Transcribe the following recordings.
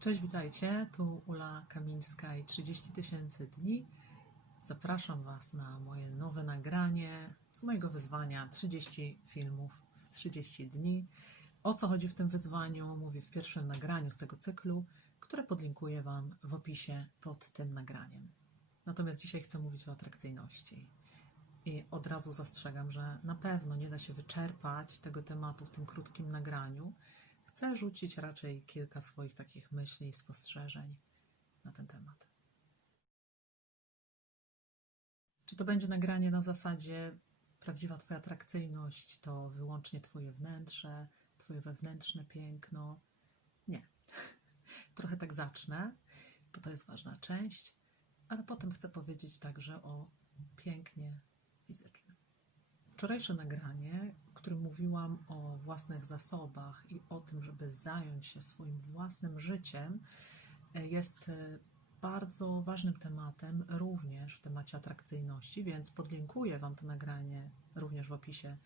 Cześć, witajcie. Tu Ula Kamińska i 30 tysięcy dni. Zapraszam Was na moje nowe nagranie z mojego wyzwania 30 filmów w 30 dni. O co chodzi w tym wyzwaniu, mówię w pierwszym nagraniu z tego cyklu, które podlinkuję Wam w opisie pod tym nagraniem. Natomiast dzisiaj chcę mówić o atrakcyjności. I od razu zastrzegam, że na pewno nie da się wyczerpać tego tematu w tym krótkim nagraniu. Chcę rzucić raczej kilka swoich takich myśli i spostrzeżeń na ten temat. Czy to będzie nagranie na zasadzie prawdziwa Twoja atrakcyjność to wyłącznie Twoje wnętrze, Twoje wewnętrzne piękno? Nie. Trochę tak zacznę, bo to jest ważna część, ale potem chcę powiedzieć także o pięknie fizycznym. Wczorajsze nagranie, mówiłam o własnych zasobach i o tym, żeby zająć się swoim własnym życiem, e, jest e, bardzo ważnym tematem również w temacie atrakcyjności, więc podlinkuję Wam to nagranie również w opisie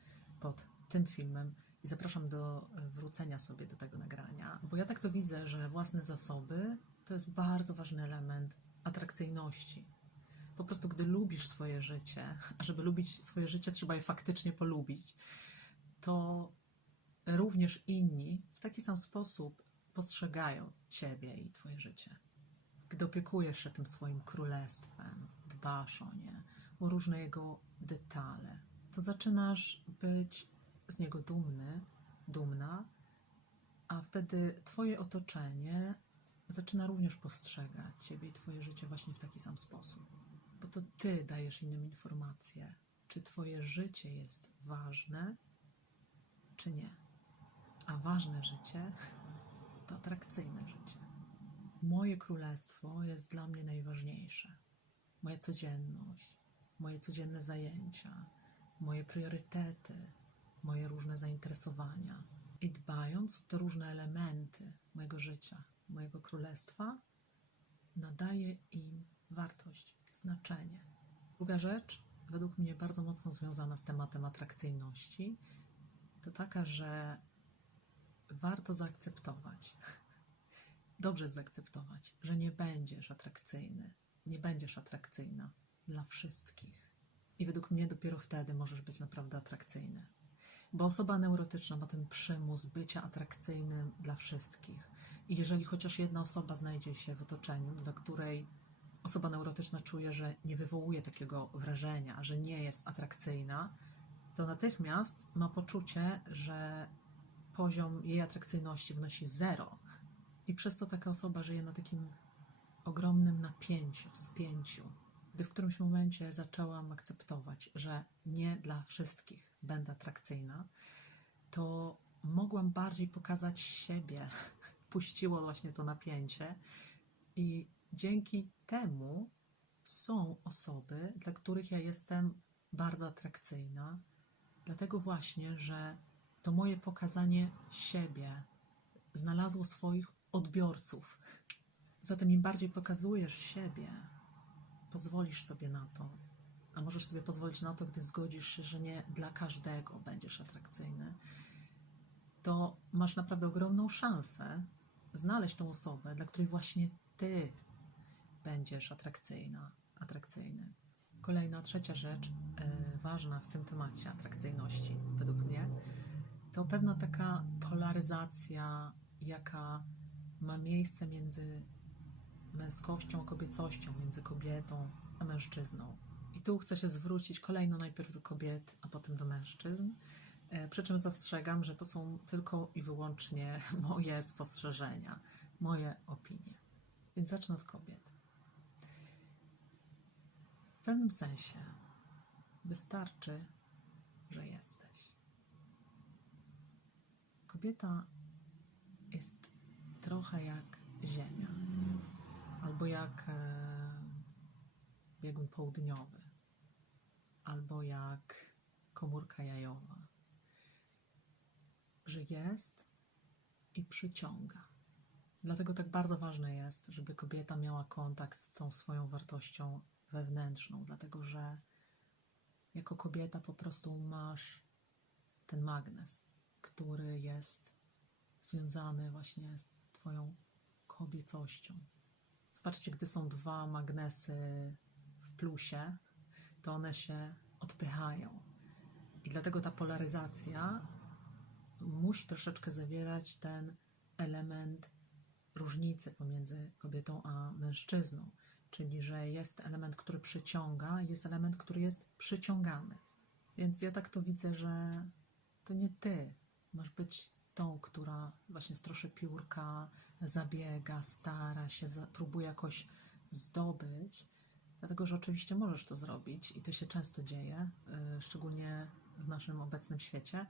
pod tym filmem i zapraszam do e, wrócenia sobie do tego nagrania, bo ja tak to widzę, że własne zasoby to jest bardzo ważny element atrakcyjności. Po prostu, gdy lubisz swoje życie, a żeby lubić swoje życie, trzeba je faktycznie polubić, to również inni w taki sam sposób postrzegają Ciebie i Twoje życie. Gdy opiekujesz się tym swoim królestwem, dbasz o nie, o różne jego detale, to zaczynasz być z niego dumny, dumna, a wtedy Twoje otoczenie zaczyna również postrzegać Ciebie i Twoje życie właśnie w taki sam sposób. Bo to Ty dajesz innym informacje, czy Twoje życie jest ważne, czy nie. A ważne życie to atrakcyjne życie. Moje królestwo jest dla mnie najważniejsze. Moja codzienność, moje codzienne zajęcia, moje priorytety, moje różne zainteresowania. I dbając o te różne elementy mojego życia, mojego królestwa, nadaję im wartość, znaczenie. Druga rzecz, według mnie bardzo mocno związana z tematem atrakcyjności, to taka, że warto zaakceptować, dobrze zaakceptować, że nie będziesz atrakcyjny, nie będziesz atrakcyjna dla wszystkich. I według mnie dopiero wtedy możesz być naprawdę atrakcyjny. Bo osoba neurotyczna ma ten przymus bycia atrakcyjnym dla wszystkich. I jeżeli chociaż jedna osoba znajdzie się w otoczeniu, dla której osoba neurotyczna czuje, że nie wywołuje takiego wrażenia, że nie jest atrakcyjna, to natychmiast ma poczucie, że poziom jej atrakcyjności wynosi zero. I przez to taka osoba żyje na takim ogromnym napięciu, spięciu. Gdy w którymś momencie zaczęłam akceptować, że nie dla wszystkich będę atrakcyjna, to mogłam bardziej pokazać siebie. Puściło właśnie to napięcie i dzięki temu są osoby, dla których ja jestem bardzo atrakcyjna, dlatego właśnie, że to moje pokazanie siebie znalazło swoich odbiorców. Zatem im bardziej pokazujesz siebie, pozwolisz sobie na to, a możesz sobie pozwolić na to, gdy zgodzisz się, że nie dla każdego będziesz atrakcyjny, to masz naprawdę ogromną szansę znaleźć tą osobę, dla której właśnie ty będziesz atrakcyjna, atrakcyjny. Kolejna, trzecia rzecz e, ważna w tym temacie atrakcyjności, według mnie, to pewna taka polaryzacja, jaka ma miejsce między męskością a kobiecością, między kobietą a mężczyzną. I tu chcę się zwrócić kolejno najpierw do kobiet, a potem do mężczyzn. E, Przy czym zastrzegam, że to są tylko i wyłącznie moje spostrzeżenia, moje opinie. Więc zacznę od kobiet. W pewnym sensie wystarczy, że jesteś. Kobieta jest trochę jak Ziemia, albo jak e, biegun południowy, albo jak komórka jajowa, że jest i przyciąga. Dlatego tak bardzo ważne jest, żeby kobieta miała kontakt z tą swoją wartością wewnętrzną, dlatego że jako kobieta po prostu masz ten magnes, który jest związany właśnie z Twoją kobiecością. Zobaczcie, gdy są dwa magnesy w plusie, to one się odpychają. I dlatego ta polaryzacja musi troszeczkę zawierać ten element różnicy pomiędzy kobietą a mężczyzną. Czyli, że jest element, który przyciąga, jest element, który jest przyciągany. Więc ja tak to widzę, że to nie ty masz być tą, która właśnie stroszy piórka, zabiega, stara się, próbuje jakoś zdobyć. Dlatego, że oczywiście możesz to zrobić i to się często dzieje, y, szczególnie w naszym obecnym świecie,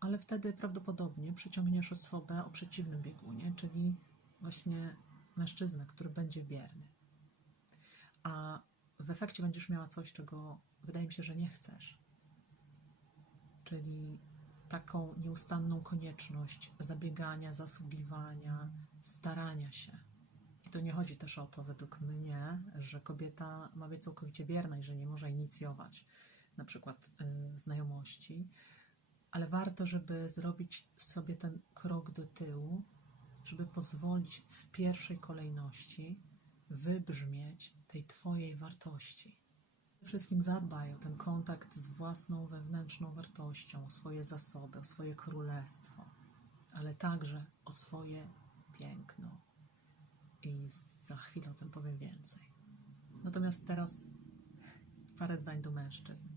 ale wtedy prawdopodobnie przyciągniesz osobę o przeciwnym biegunie, czyli właśnie mężczyznę, który będzie bierny. A w efekcie będziesz miała coś, czego wydaje mi się, że nie chcesz. Czyli taką nieustanną konieczność zabiegania, zasługiwania, starania się. I to nie chodzi też o to, według mnie, że kobieta ma być całkowicie bierna i że nie może inicjować na przykład y, znajomości, ale warto, żeby zrobić sobie ten krok do tyłu, żeby pozwolić w pierwszej kolejności wybrzmieć tej Twojej wartości. Wszystkim zadbaj o ten kontakt z własną wewnętrzną wartością, o swoje zasoby, o swoje królestwo, ale także o swoje piękno. I za chwilę o tym powiem więcej. Natomiast teraz parę zdań do mężczyzn.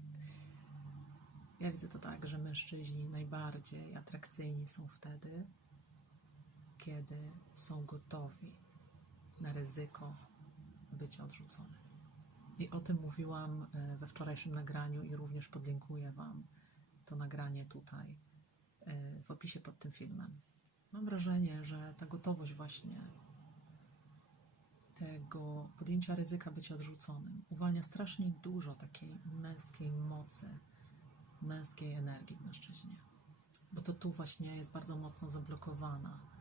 Ja widzę to tak, że mężczyźni najbardziej atrakcyjni są wtedy, kiedy są gotowi na ryzyko bycia odrzuconym. I o tym mówiłam e, we wczorajszym nagraniu i również podlinkuję Wam to nagranie tutaj e, w opisie pod tym filmem. Mam wrażenie, że ta gotowość właśnie tego podjęcia ryzyka bycia odrzuconym uwalnia strasznie dużo takiej męskiej mocy, męskiej energii w mężczyźnie. Bo to tu właśnie jest bardzo mocno zablokowana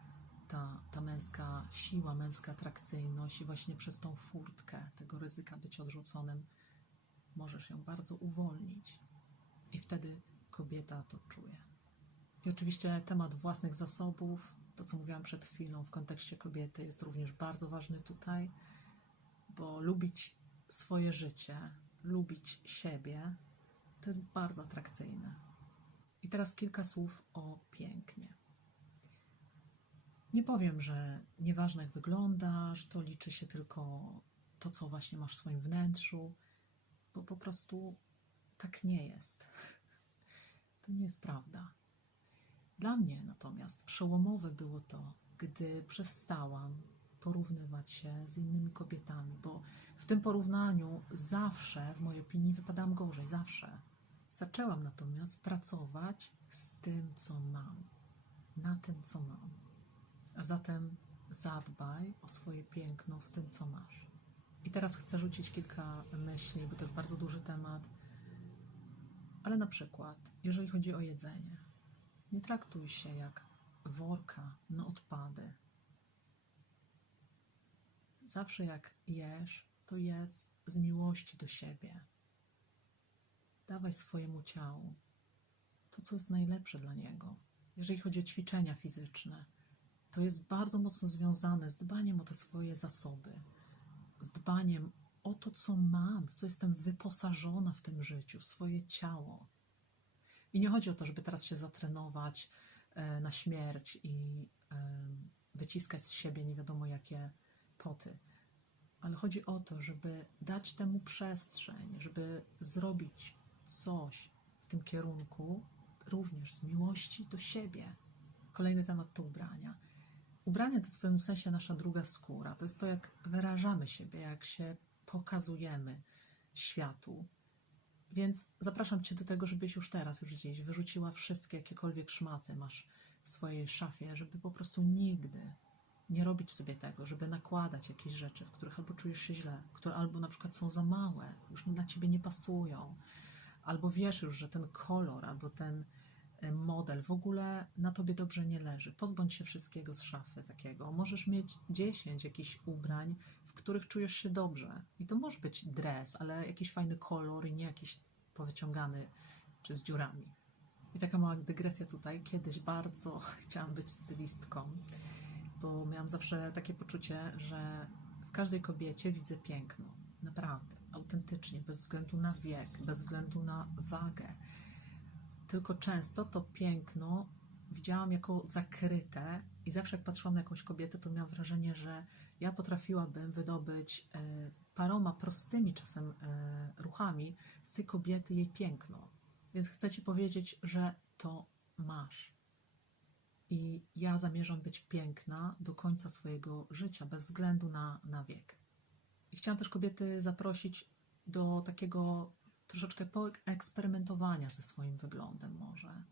ta, ta męska siła, męska atrakcyjność i właśnie przez tą furtkę tego ryzyka bycia odrzuconym możesz ją bardzo uwolnić. I wtedy kobieta to czuje. I oczywiście temat własnych zasobów, to co mówiłam przed chwilą w kontekście kobiety, jest również bardzo ważny tutaj, bo lubić swoje życie, lubić siebie, to jest bardzo atrakcyjne. I teraz kilka słów o pięknie. Nie powiem, że nieważne jak wyglądasz, to liczy się tylko to, co właśnie masz w swoim wnętrzu, bo po prostu tak nie jest. To nie jest prawda. Dla mnie natomiast przełomowe było to, gdy przestałam porównywać się z innymi kobietami, bo w tym porównaniu zawsze, w mojej opinii, wypadałam gorzej, zawsze. Zaczęłam natomiast pracować z tym, co mam, na tym, co mam. A zatem zadbaj o swoje piękno z tym, co masz. I teraz chcę rzucić kilka myśli, bo to jest bardzo duży temat. Ale na przykład, jeżeli chodzi o jedzenie, nie traktuj się jak worka na odpady. Zawsze jak jesz, to jedz z miłości do siebie. Dawaj swojemu ciału to, co jest najlepsze dla niego. Jeżeli chodzi o ćwiczenia fizyczne, to jest bardzo mocno związane z dbaniem o te swoje zasoby, z dbaniem o to, co mam, w co jestem wyposażona w tym życiu, w swoje ciało. I nie chodzi o to, żeby teraz się zatrenować e, na śmierć i e, wyciskać z siebie nie wiadomo jakie poty, ale chodzi o to, żeby dać temu przestrzeń, żeby zrobić coś w tym kierunku, również z miłości do siebie. Kolejny temat to ubrania. Ubranie to jest w pewnym sensie nasza druga skóra. To jest to, jak wyrażamy siebie, jak się pokazujemy światu. Więc zapraszam Cię do tego, żebyś już teraz, już gdzieś wyrzuciła wszystkie jakiekolwiek szmaty masz w swojej szafie, żeby po prostu nigdy nie robić sobie tego, żeby nakładać jakieś rzeczy, w których albo czujesz się źle, które albo na przykład są za małe, już na Ciebie nie pasują, albo wiesz już, że ten kolor, albo ten model w ogóle na tobie dobrze nie leży. Pozbądź się wszystkiego z szafy takiego. Możesz mieć 10 jakichś ubrań, w których czujesz się dobrze. I to może być dres, ale jakiś fajny kolor i nie jakiś powyciągany czy z dziurami. I taka mała dygresja tutaj. Kiedyś bardzo chciałam być stylistką, bo miałam zawsze takie poczucie, że w każdej kobiecie widzę piękno. Naprawdę, autentycznie, bez względu na wiek, bez względu na wagę. Tylko często to piękno widziałam jako zakryte i zawsze jak patrzyłam na jakąś kobietę, to miałam wrażenie, że ja potrafiłabym wydobyć e, paroma prostymi czasem e, ruchami z tej kobiety jej piękno. Więc chcę Ci powiedzieć, że to masz. I ja zamierzam być piękna do końca swojego życia, bez względu na, na wiek. I chciałam też kobiety zaprosić do takiego troszeczkę poeksperymentowania ze swoim wyglądem może.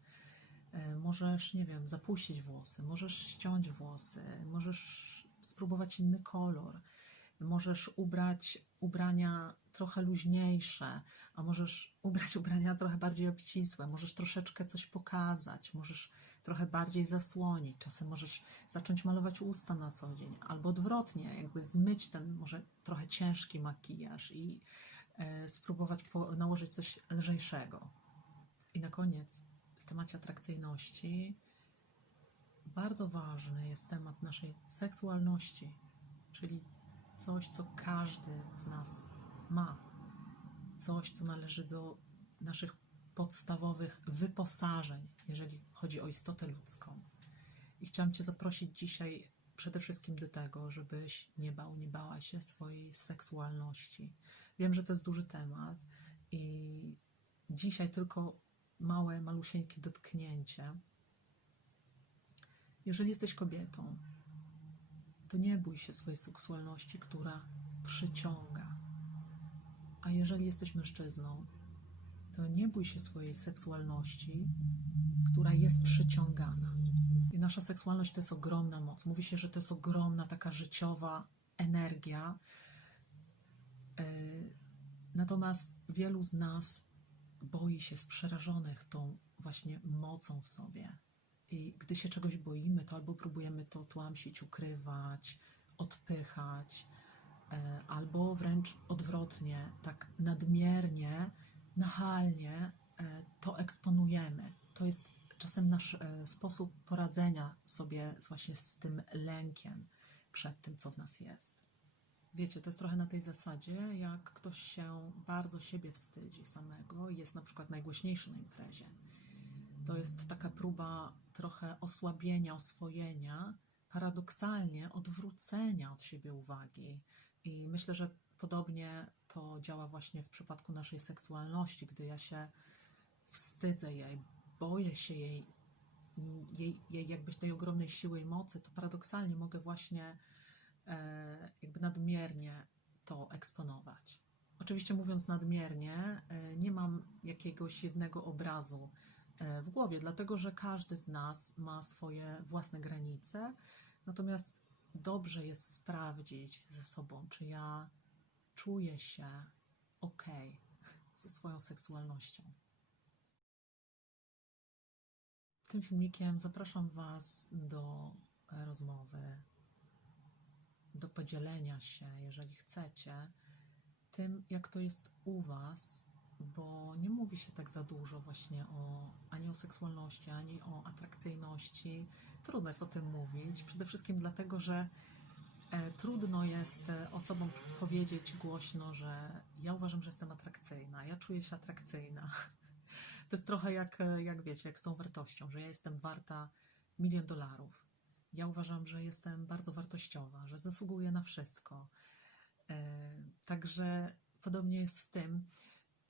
E, Możesz, nie wiem, zapuścić włosy, możesz ściąć włosy, możesz spróbować inny kolor, możesz ubrać ubrania trochę luźniejsze, a możesz ubrać ubrania trochę bardziej obcisłe, możesz troszeczkę coś pokazać, możesz trochę bardziej zasłonić, czasem możesz zacząć malować usta na co dzień, albo odwrotnie, jakby zmyć ten może trochę ciężki makijaż i spróbować po, nałożyć coś lżejszego. I na koniec, w temacie atrakcyjności, bardzo ważny jest temat naszej seksualności, czyli coś, co każdy z nas ma, coś, co należy do naszych podstawowych wyposażeń, jeżeli chodzi o istotę ludzką. I chciałam Cię zaprosić dzisiaj przede wszystkim do tego, żebyś nie bał, nie bała się swojej seksualności. Wiem, że to jest duży temat i dzisiaj tylko małe, malusieńkie dotknięcie. Jeżeli jesteś kobietą, to nie bój się swojej seksualności, która przyciąga. A jeżeli jesteś mężczyzną, to nie bój się swojej seksualności, która jest przyciągana. Nasza seksualność to jest ogromna moc. Mówi się, że to jest ogromna taka życiowa energia. Yy, Natomiast wielu z nas boi się, jest przerażonych tą właśnie mocą w sobie. I gdy się czegoś boimy, to albo próbujemy to tłamsić, ukrywać, odpychać, e, albo wręcz odwrotnie, tak nadmiernie, nachalnie e, to eksponujemy. To jest czasem nasz e, sposób poradzenia sobie właśnie z tym lękiem przed tym, co w nas jest. Wiecie, to jest trochę na tej zasadzie, jak ktoś się bardzo siebie wstydzi samego i jest na przykład najgłośniejszy na imprezie. To jest taka próba trochę osłabienia, oswojenia, paradoksalnie odwrócenia od siebie uwagi. I myślę, że podobnie to działa właśnie w przypadku naszej seksualności, gdy ja się wstydzę jej, boję się jej, jej, jej jakby tej ogromnej siły i mocy, to paradoksalnie mogę właśnie e, jakby nadmiernie to eksponować. Oczywiście mówiąc nadmiernie, e, nie mam jakiegoś jednego obrazu e, w głowie, dlatego że każdy z nas ma swoje własne granice, natomiast dobrze jest sprawdzić ze sobą, czy ja czuję się ok ze swoją seksualnością. Tym filmikiem zapraszam Was do e, rozmowy, do podzielenia się, jeżeli chcecie, tym, jak to jest u Was, bo nie mówi się tak za dużo właśnie o, ani o seksualności, ani o atrakcyjności. Trudno jest o tym mówić, przede wszystkim dlatego, że e, trudno jest e, osobom powiedzieć głośno, że ja uważam, że jestem atrakcyjna, ja czuję się atrakcyjna. To jest trochę jak, e, jak wiecie, jak z tą wartością, że ja jestem warta milion dolarów. Ja uważam, że jestem bardzo wartościowa, że zasługuję na wszystko. E, Także podobnie jest z tym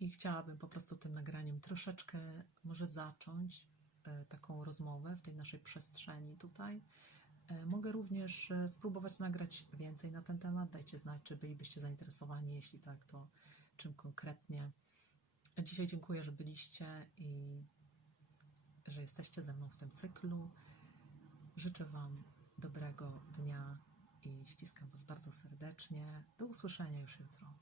i chciałabym po prostu tym nagraniem troszeczkę może zacząć e, taką rozmowę w tej naszej przestrzeni tutaj. Mogę również spróbować nagrać więcej na ten temat. Dajcie znać, czy bylibyście zainteresowani. Jeśli tak, to czym konkretnie. Dzisiaj dziękuję, że byliście i że jesteście ze mną w tym cyklu. Życzę Wam dobrego dnia i ściskam Was bardzo serdecznie. Do usłyszenia już jutro.